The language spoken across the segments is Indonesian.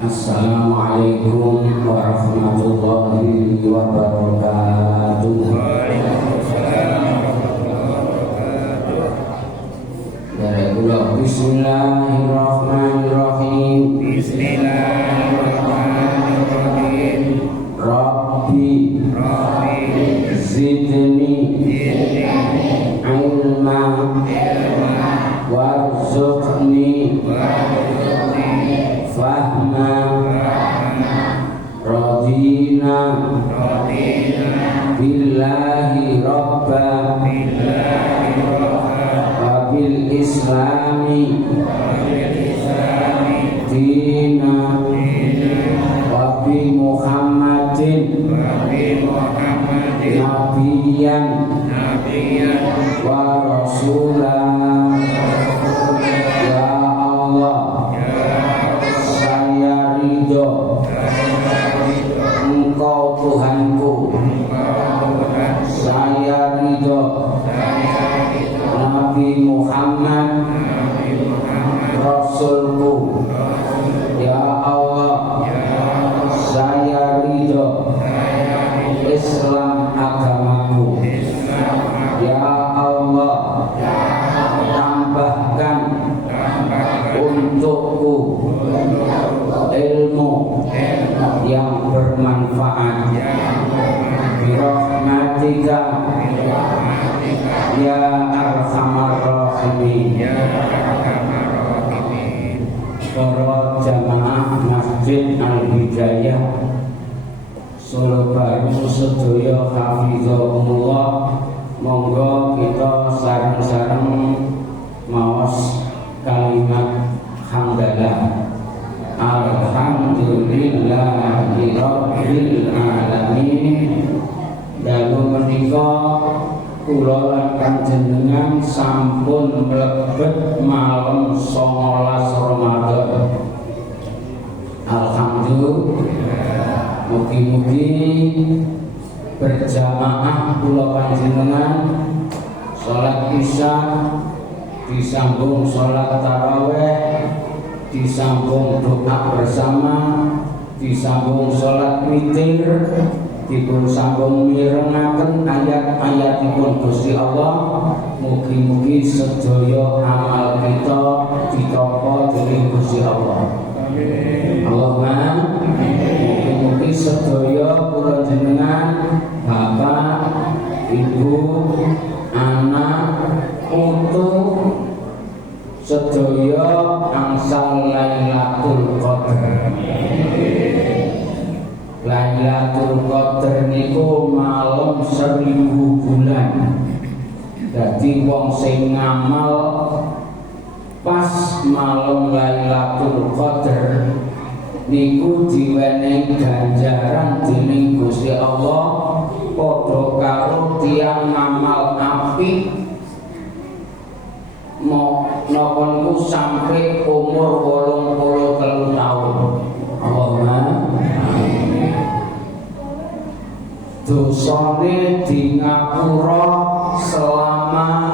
Assalamualaikum warahmatullahi wabarakatuh. Bismillahirrahmanirrahim. Bismillahirrahmanirrahim. Rabbi zidni ilma warzuqni fahma radina billahi rabba wabil islami dina wabi muhammadin nabiyan wa rasulah. Ya Allah, saya ridho Engkau Tuhanku, saya ridho Nabi Muhammad Rasulku. Ya Allah, saya ridho Islam agamaku. Ya Allah, tambahkan untukku ilmu yang bermanfaat. Birahmatika ya arhamar rahimin. Para jamaah Masjid Al-Hidayah Solo Baru sedaya hafizahumullah, monggo kita sareng-sareng maos kalimat hamdalah. Alhamdulillahi rabbil alamin. Dalu menika kula lan panjenengan sampun mlebet malam 19 Ramadan. Alhamdulillah. Mugi-mugi berjamaah kula panjenengan salat Isya disambung salat tarawih, disambung doa bersama, disambung salat witir, disambung mirengaken ayat-ayatipun Gusti Allah. Mugi-mugi sedaya amal kita ditampa dening Gusti Allah. Allahumma mugi-mugi sedaya kula jenengan, bapak, ibu, anak, putu sedaya angsal Lailatul Qadar. Lailatul Qadar niku malam 1000 bulan. Dadi wong sing ngamal pas malam Lailatul Qadar niku diwenehi ganjaran dening Gusti Allah padha karo tiyang ngamal apik napa niku sampai umur 83 tahun. Allahumma dosane di ngapura selama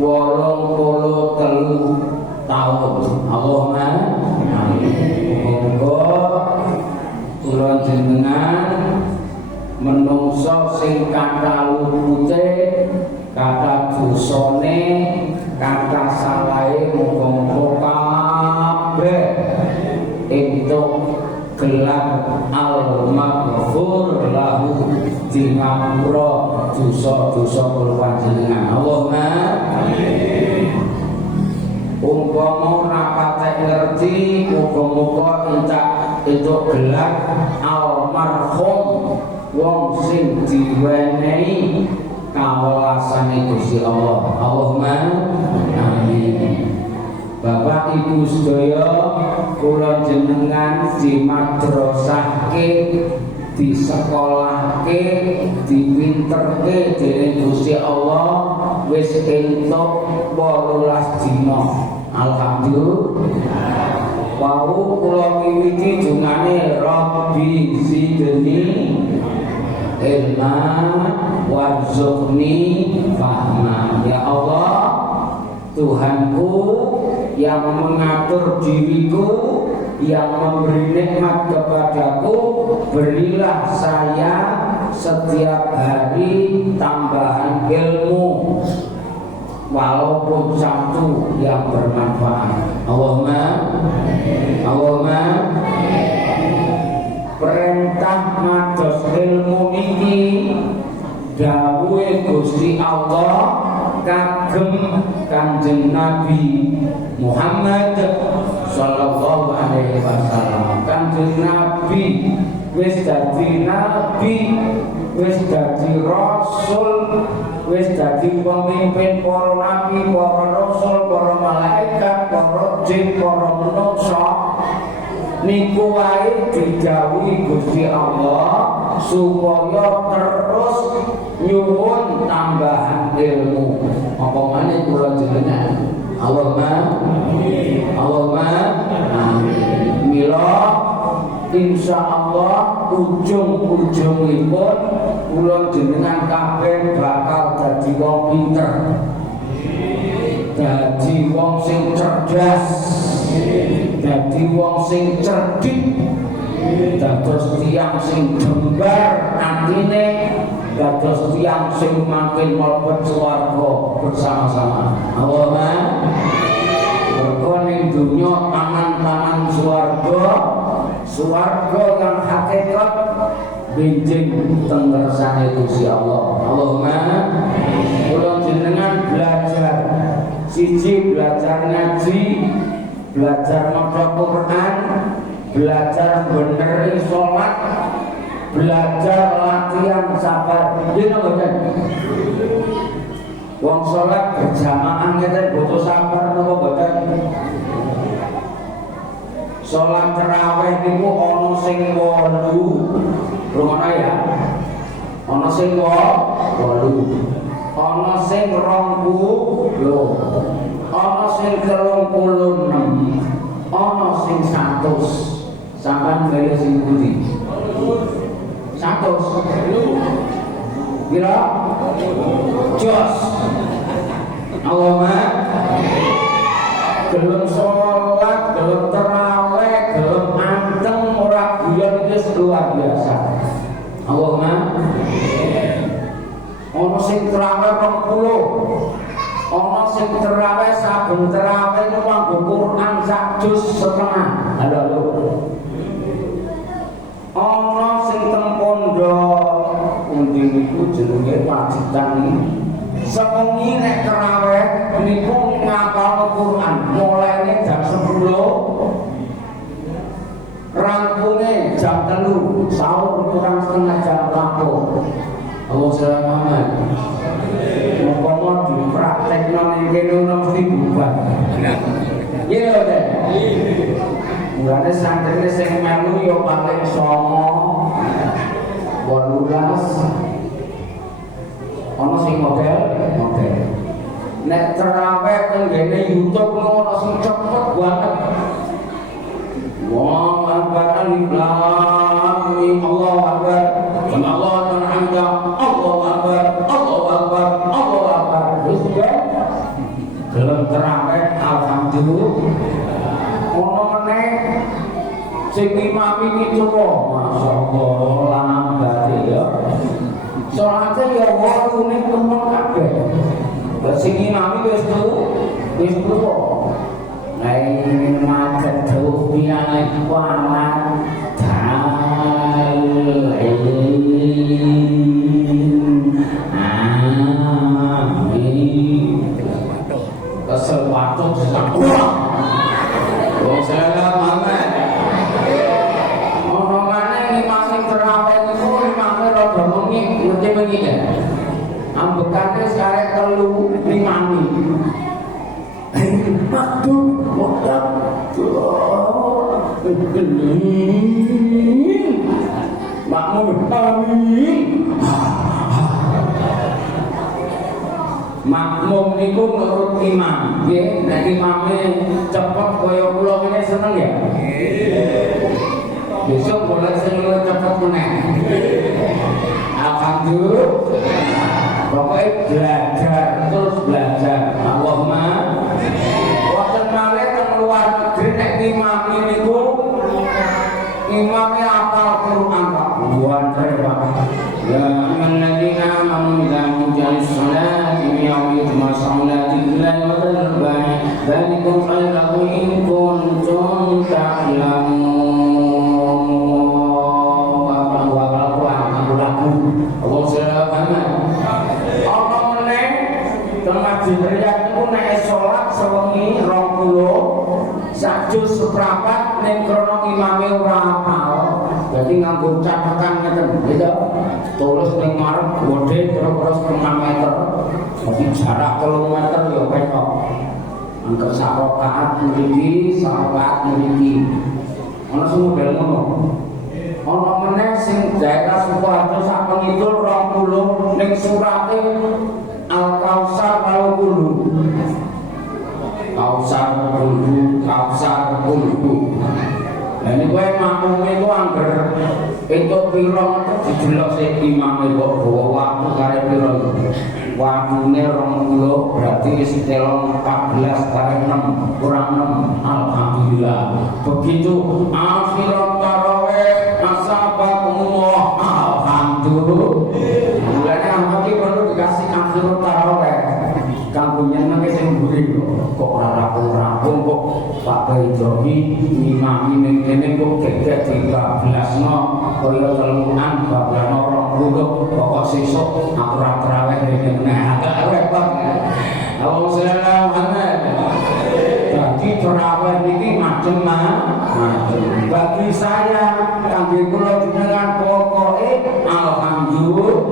83 tahun. Allahumma monggo kula jenengan menungso sing kata lupute, kata dosane, kata salahe muga-muga kabeh entuk gelar al-maghfur lahu di ngapura dosa-dosa kula panjenengan. Allahumma amin. Umpama ora patek ngerti, muga-muga entuk gelar almarhum wong sing diwenehi kawelasane Gusti Allah. Allahumma amin. Bapak Ibu sedaya kula jenengan dimadrasahke, disekolahke, dipinterke dening Gusti Allah wis entuk 18 dina. Alhamdulillah. Wau kula miwiti dungane Rabbi zidni ilma warzuqni fahma. Ya Allah, Tuhanku yang mengatur diriku, yang memberi nikmat kepadaku, berilah saya setiap hari tambahan ilmu walaupun satu yang bermanfaat. Allahumma perintah mados ilmu niki dawuhe Gusti Allah kagem Kanjeng Nabi Muhammad sallallahu alaihi wasallam. Kanjeng Nabi wis dadi nabi, wis dadi rasul, wis dadi pemimpin para nabi, para rasul, para malaikat, para jin, para manusa. Niku wae didhawuhi Gusti Allah supaya terus nyuwun tambahan ilmu. Apa maneh kula jenengan? Allahumma mila insyaallah ujung-ujungipun kula jenengan kabeh bakal dadi wong pinter, dadi wong sing cerdas, dadi wong sing cerdik, dados tiyang sing jembar atine, dados tiyang sing makin mlebet swarga bersama-sama. Allahumma mergo ning donya tangan-tangan swarga kang hakikat benjing teng kersane Gusti Allah. Allahumma kula jenengan belajar siji, belajar ngaji, belajar maca Quran, belajar beneri sholat, belajar latihan sabar. Dene mboten. Wong sholat berjamaah ngeten butuh sabar napa mboten? Sholat tarawih niku ana sing 8. Rungono ya. Ana sing 8. Ana sing 20. Ana sing 36. Ana sing 100. Sampeyan gaya sing pundi? 100. Kira? Jos. Allahumma gelem sholat, gelem tarawih, gelem anteng ora guyon itu luar biasa. Allahumma ana sing tarawih 20. Ana sing tarawih saben tarawih ku nganggo Quran sak juz setengah. Halo. Ana sing teng pondok pundi niku jenenge pacitan iki. Sewengi nek tarawih niku ngapal Quran mulainya jam 10, rampungnya jam 3, sahur kurang setengah jam rampung. Allahumma Muhammad. Mumpama dipraktekno ning kene mesti bubar. Iya ora? Mulane santrine sing melu ya paling 9, 18. Ono sing model. Nek tarawih teng ngene YouTube ono sing cepet banget. Allahu akbar, alif lam mim, Allahu akbar, Allahu hamda, Allahu akbar, Allahu akbar, Allahu akbar. Wis ya. Dalam tarawih alhamdulillah. Ono meneh sing imam iki coba, masyaallah lambat ya. Soalnya ya waru ini temen kabeh. Sing imami wis tuwa. Lain macet dunia kualat dalil. Amin. Kesel watuk sedang kuat. Wong salam Muhammad. Ono maneh iki masih terawih niku imame rada mengi ya. Ambekane sarek 3 imami. Makdum waktu makmum amin. Makmum niku nurut imam, nggih. Nek imame cepet kaya kula ngene seneng ya. Besok boleh sing cepet meneh. Alhamdulillah. Pokoknya belajar, terus belajar. Allahumma wonten malih teng luar negeri nek imam niku imamnya apal Quran Pak buan Pak ya ayyuhalladzina amanu idza qumtum sholati yawma sholati lillahi wa tarba'i dzalikum khairum in kuntum ta'lamun Jibril itu naik sholat sewengi 20 sajus seprapat ning krono imame ora hafal. Dadi nganggo catatan ngeten gitu. Tulis ning marep gede kira-kira 5 meter. Dadi jarak 3 meter ya ketok. Angger sak rakaat mriki, sak rakaat mriki. Ana sing model ngono. Ana meneh sing daerah Sukoharjo sak pengidul 20 ning surate Al-Kausar kalau kulu Kausar kulu nah ini gue makmum itu anggar itu piro dijelok si imam itu bawa waktu kare piro waktunya 20 berarti setelon 14 kali 6 kurang 6 alhamdulillah begitu akhirat taraweh asabakumullah alhamdulillah mulanya apa perlu dikasih akhirat taraweh kampungnya nanti sing mburi kok ora rampung kok Pak Baidrohi imami ning kene kok gegek dibablasno kaya telunan bablasno 20 pokok sesuk aku ora taraweh ning nah agak repot Allah sallallahu alaihi jadi taraweh niki macem-macem bagi saya kangge kula jenengan pokoke alhamdulillah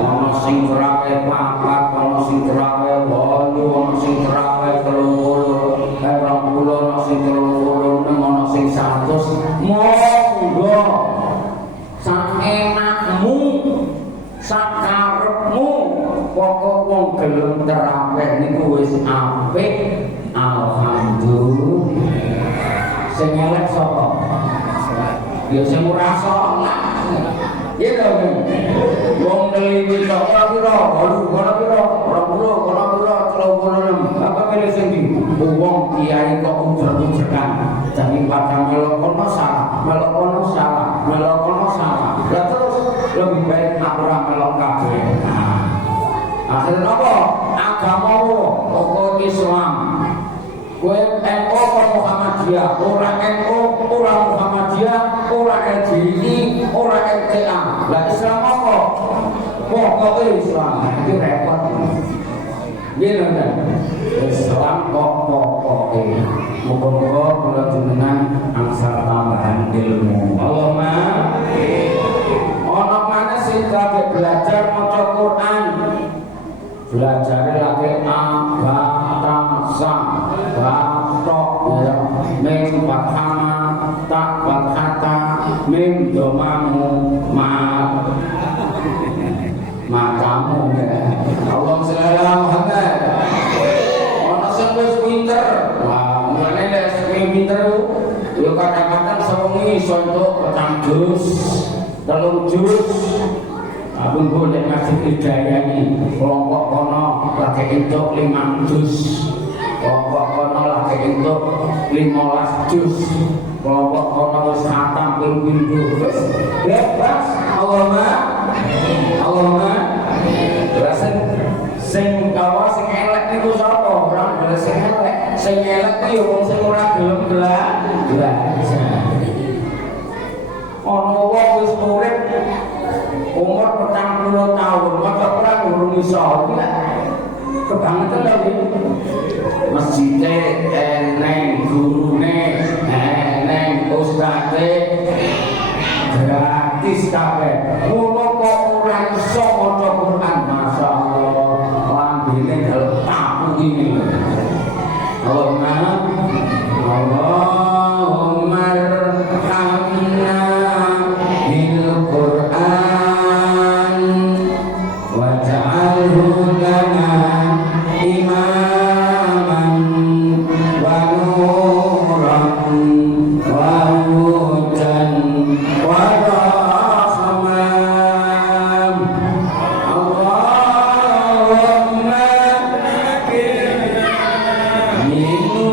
ana sing taraweh 4 ana sing taraweh 8 ana sing taraweh 30 ana sing 30 ana sing 100 monggo sakenakmu sakarepmu pokok wong gelem taraweh niku wis apik alhamdulillah sing elek sapa ya sing ora salat ya lho wong ndeliki tok ora pira ora pira 20 apa milih sing ndi wong kiai kok ujar-ujarkan jangan pada melokono salah lah terus lebih baik aku ora melok kabeh akhirnya apa agamamu pokok Islam kowe NU kok Muhammadiyah ora NU ora Muhammadiyah ora LDI ora LTA lah Islam apa pokok Islam iki repot nggih lho Islam kok pokoke muga-muga kula jenengan angsal tambahan ilmu Allahumma ana mana sing kabeh belajar maca Quran belajar lagi abatasa batok ya mim bakhama tak bakhata mim domamu matamu ya Allah sallallahu Muhammad ana sing wis pinter wah mulane nek sing pinter yo kadang-kadang sewengi iso entuk 4 juz 3 juz abang boleh masih hidayah ini kelompok kono lagi entuk 5 juz kelompok kono lagi entuk 15 juz kelompok kono wis khatam ping 7 bebas Allahumma berasal sing kawa sing elek niku sapa ora boleh sing elek ku yo wong sing ora gelem belajar ana wong wis urip umur 40 tahun maka orang urung iso kebangetan lagi masjidnya eneng gurune eneng ustadze gratis kabeh ngono kok ora iso maca Quran masyaallah lambene dalem tapu iki Allahumma arhamna bil Quran waj'alhu lana imaman wa nuran wa hudan wa rahman Allahumma minhu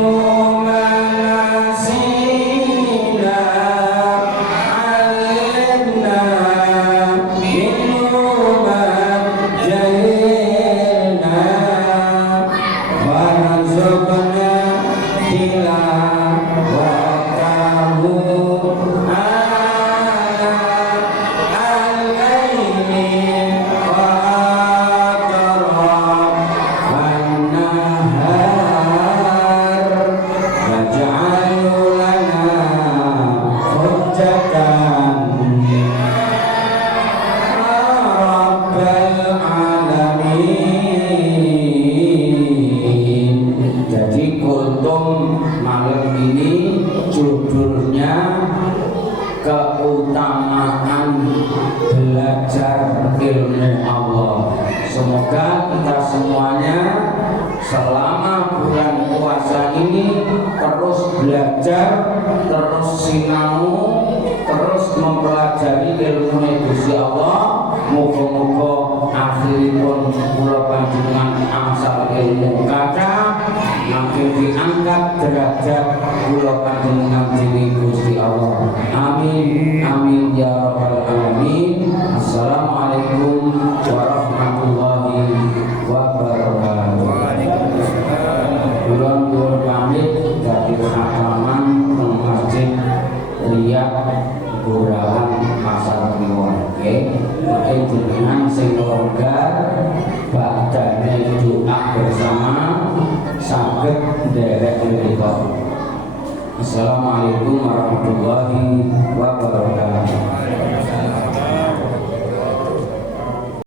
selama bulan puasa ini terus belajar, terus sinau, terus mempelajari ilmu Gusti Allah. Muga-muga akhiripun kula panjenengan angsal ilmu kathah, makin diangkat derajat kula panjenengan dening Gusti Allah. Amin amin ya